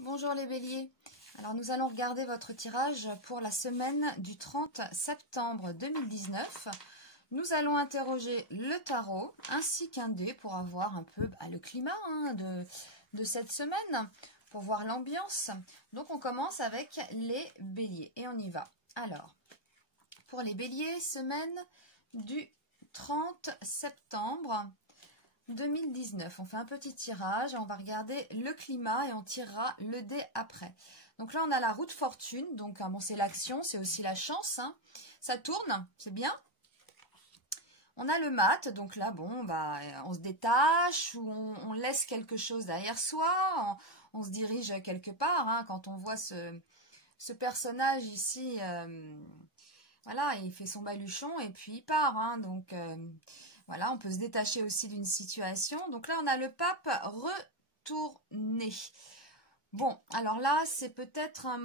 Bonjour les béliers, alors nous allons regarder votre tirage pour la semaine du 30 septembre 2019. Nous allons interroger le tarot ainsi qu'un dé pour avoir un peu le climat de cette semaine, pour voir l'ambiance. Donc on commence avec les béliers et on y va. Alors, pour les béliers, semaine du 30 septembre 2019. On fait un petit tirage, on va regarder le climat et on tirera le dé après. Donc là, on a la roue de fortune. Donc, bon, c'est l'action, c'est aussi la chance. Hein. Ça tourne, c'est bien. On a le mat. Donc là, bon, bah, on se détache ou on laisse quelque chose derrière soi. On se dirige quelque part. Hein, quand on voit ce personnage ici, voilà, il fait son baluchon et puis il part. Hein, donc... voilà, on peut se détacher aussi d'une situation. Donc là, on a le pape retourné. Bon, alors là, c'est peut-être un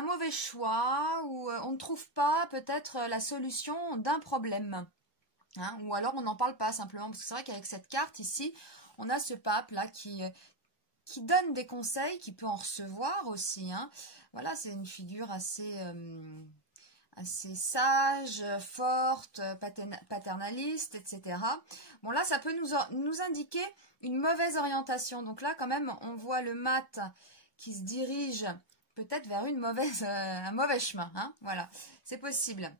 mauvais choix ou on ne trouve pas peut-être la solution d'un problème. Hein, ou alors on n'en parle pas simplement. Parce que c'est vrai qu'avec cette carte ici, on a ce pape là qui donne des conseils, qui peut en recevoir aussi. Hein. Voilà, c'est une figure assez sage, forte, paternaliste, etc. Bon là, ça peut nous indiquer une mauvaise orientation. Donc là, quand même, on voit le mat qui se dirige peut-être vers un mauvais chemin. Hein, voilà, c'est possible.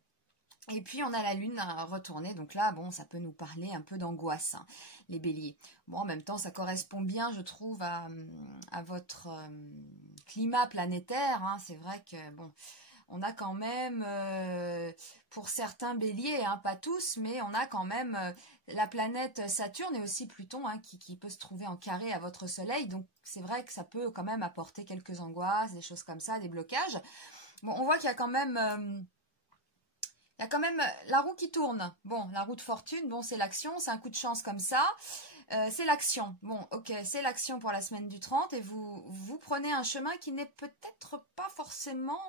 Et puis, on a la lune retournée. Donc là, bon, ça peut nous parler un peu d'angoisse, hein, les béliers. Bon, en même temps, ça correspond bien, je trouve, à votre climat planétaire. Hein. C'est vrai que, bon... On a quand même, pour certains béliers, hein, pas tous, mais on a quand même la planète Saturne et aussi Pluton hein, qui peut se trouver en carré à votre soleil. Donc c'est vrai que ça peut quand même apporter quelques angoisses, des choses comme ça, des blocages. Bon, on voit qu'il y a quand même... la roue qui tourne. Bon, la roue de fortune, bon, c'est l'action, c'est un coup de chance comme ça. C'est l'action. Bon, ok, c'est l'action pour la semaine du 30 et vous prenez un chemin qui n'est peut-être pas forcément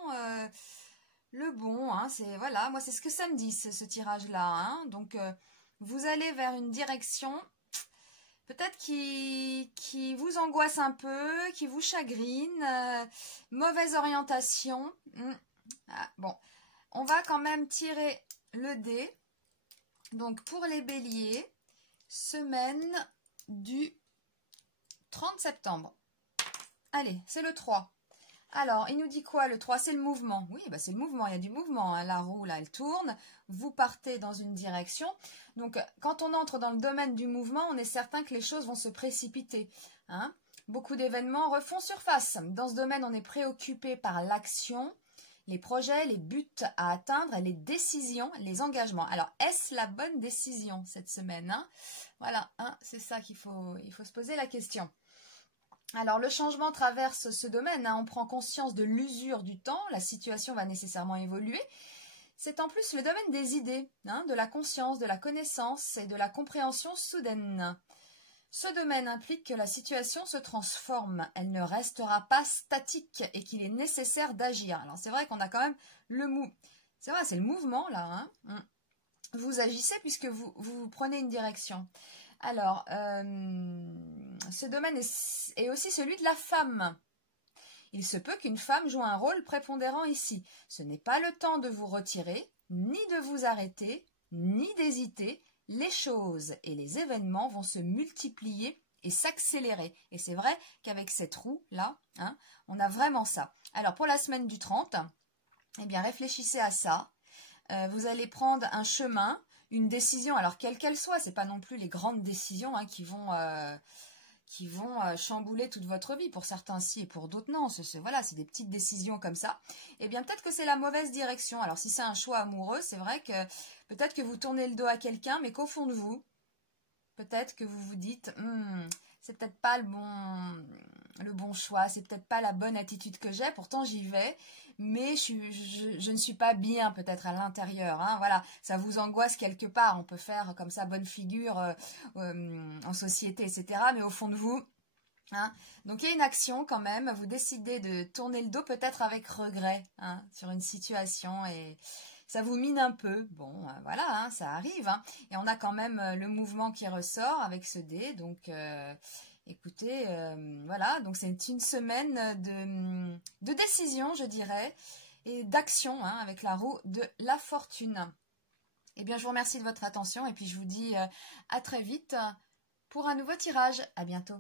le bon. Hein, voilà, moi c'est ce que ça me dit, ce tirage-là. Hein, donc, vous allez vers une direction peut-être qui vous angoisse un peu, qui vous chagrine, mauvaise orientation. Bon, on va quand même tirer le dé. Donc, pour les béliers... Semaine du 30 septembre. Allez, c'est le 3. Alors, il nous dit quoi le 3? C'est le mouvement. Oui, bah c'est le mouvement, il y a du mouvement. Hein. La roue, là, elle tourne. Vous partez dans une direction. Donc, quand on entre dans le domaine du mouvement, on est certain que les choses vont se précipiter. Hein. Beaucoup d'événements refont surface. Dans ce domaine, on est préoccupé par l'action, les projets, les buts à atteindre, les décisions, les engagements. Alors, est-ce la bonne décision cette semaine hein? Voilà, hein, c'est ça il faut se poser la question. Alors, le changement traverse ce domaine. Hein, on prend conscience de l'usure du temps. La situation va nécessairement évoluer. C'est en plus le domaine des idées, hein, de la conscience, de la connaissance et de la compréhension soudaine. Ce domaine implique que la situation se transforme, elle ne restera pas statique et qu'il est nécessaire d'agir. Alors c'est vrai qu'on a quand même c'est vrai, c'est le mouvement là. Hein. Vous agissez puisque vous prenez une direction. Alors, ce domaine est aussi celui de la femme. Il se peut qu'une femme joue un rôle prépondérant ici. Ce n'est pas le temps de vous retirer, ni de vous arrêter, ni d'hésiter. Les choses et les événements vont se multiplier et s'accélérer. Et c'est vrai qu'avec cette roue-là, hein, on a vraiment ça. Alors, pour la semaine du 30, eh bien, réfléchissez à ça. Vous allez prendre un chemin, une décision, alors quelle qu'elle soit. Ce n'est pas non plus les grandes décisions hein, qui vont chambouler toute votre vie. Pour certains, si, et pour d'autres, non. Voilà, c'est des petites décisions comme ça. Eh bien, peut-être que c'est la mauvaise direction. Alors, si c'est un choix amoureux, c'est vrai que peut-être que vous tournez le dos à quelqu'un, mais qu'au fond de vous, peut-être que vous vous dites, c'est peut-être pas le bon choix, c'est peut-être pas la bonne attitude que j'ai, pourtant j'y vais, mais je ne suis pas bien peut-être à l'intérieur. Hein, voilà, ça vous angoisse quelque part, on peut faire comme ça bonne figure en société, etc. Mais au fond de vous, hein, donc il y a une action quand même, vous décidez de tourner le dos peut-être avec regret hein, sur une situation et... ça vous mine un peu. Bon, voilà, hein, ça arrive. Hein. Et on a quand même le mouvement qui ressort avec ce dé. Donc, écoutez, voilà, donc c'est une semaine de décision, je dirais, et d'action, hein, avec la roue de la fortune. Eh bien, je vous remercie de votre attention et puis je vous dis à très vite pour un nouveau tirage. À bientôt.